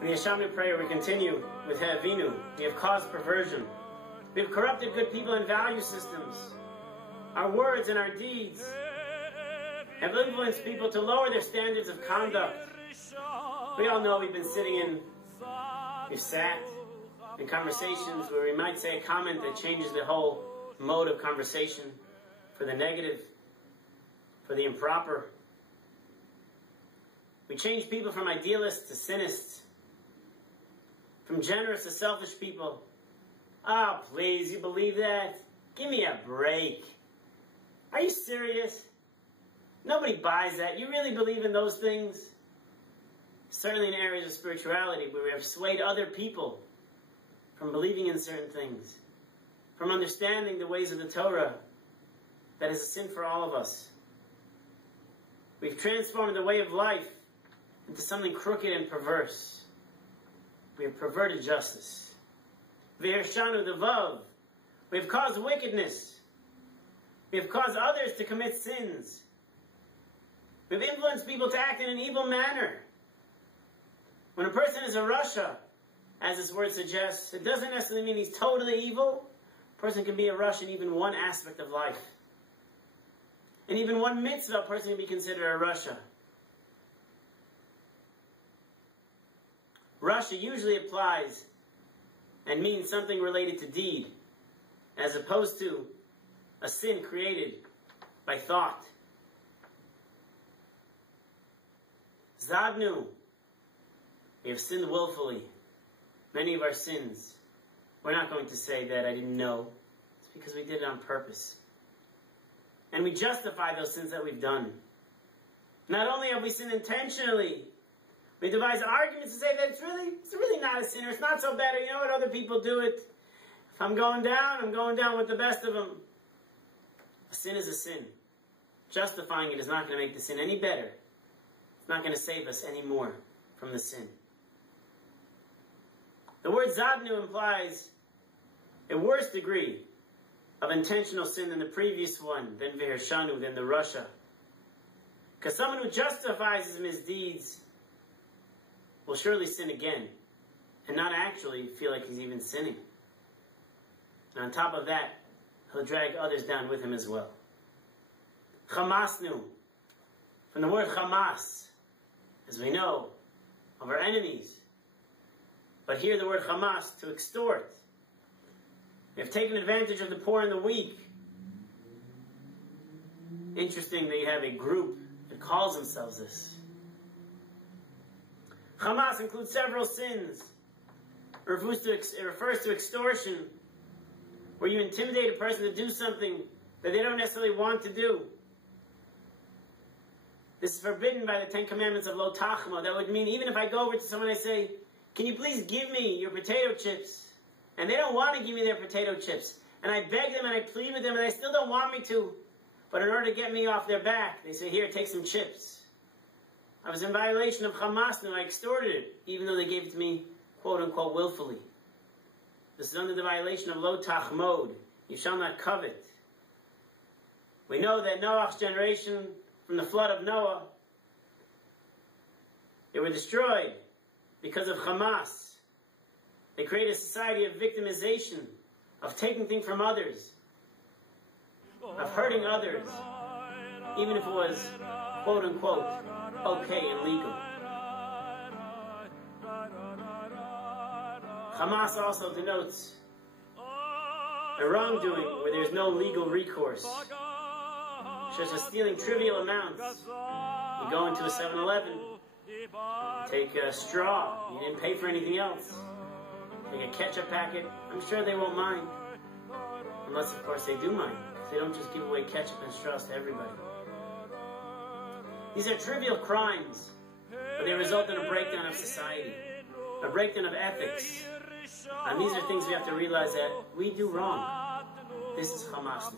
In the Ashamnu prayer, we continue with Ha'avinu. We have caused perversion. We have corrupted good people and value systems. Our words and our deeds have influenced people to lower their standards of conduct. We all know we've sat in conversations where we might say a comment that changes the whole mode of conversation for the negative, for the improper. We change people from idealists to cynists, from generous to selfish people. Ah, please, you believe that? Give me a break. Are you serious? Nobody buys that. You really believe in those things? Certainly in areas of spirituality where we have swayed other people from believing in certain things, from understanding the ways of the Torah, that is a sin for all of us. We've transformed the way of life into something crooked and perverse. We have perverted justice. V'Ashamnu the Vav. We have caused wickedness. We have caused others to commit sins. We have influenced people to act in an evil manner. When a person is a Rasha, as this word suggests, it doesn't necessarily mean he's totally evil. A person can be a Rasha in even one aspect of life. And even one mitzvah, a person can be considered a Rasha. Rasha usually applies and means something related to deed, as opposed to a sin created by thought. Zadnu. We have sinned willfully. Many of our sins. We're not going to say that I didn't know. It's because we did it on purpose. And we justify those sins that we've done. Not only have we sinned intentionally, we devise arguments to say that it's really not a sin, or it's not so bad, or you know what, other people do it. If I'm going down with the best of them. A sin is a sin. Justifying it is not going to make the sin any better. It's not going to save us any more from the sin. The word Zadnu implies a worse degree of intentional sin than the previous one, than V'Ashamnu, than the Rasha. Because someone who justifies his misdeeds will surely sin again, and not actually feel like he's even sinning. And on top of that, he'll drag others down with him as well. Chamasnu, from the word Hamas, as we know, of our enemies. But here the word Hamas, to extort. We have taken advantage of the poor and the weak. Interesting that you have a group that calls themselves this. Hamas includes several sins. It refers to extortion, where you intimidate a person to do something that they don't necessarily want to do. This is forbidden by the 10 Commandments of Lo Tachma. That would mean even if I go over to someone and I say, can you please give me your potato chips? And they don't want to give me their potato chips. And I beg them and I plead with them and they still don't want me to. But in order to get me off their back, they say, here, take some chips. I was in violation of Hamas and I extorted it, even though they gave it to me, quote unquote, willfully. This is under the violation of Lo Tachmod. You shall not covet. We know that Noah's generation, from the flood of Noah, they were destroyed because of Hamas. They created a society of victimization, of taking things from others, of hurting others, even if it was, quote unquote, okay and legal. Hamas also denotes a wrongdoing where there's no legal recourse, such as stealing trivial amounts. You go into a 7-Eleven, take a straw, you didn't pay for anything else. Take a ketchup packet, I'm sure they won't mind. Unless, of course, they do mind, because they don't just give away ketchup and straws to everybody. These are trivial crimes, but they result in a breakdown of society, a breakdown of ethics. And these are things we have to realize that we do wrong. This is Hamas.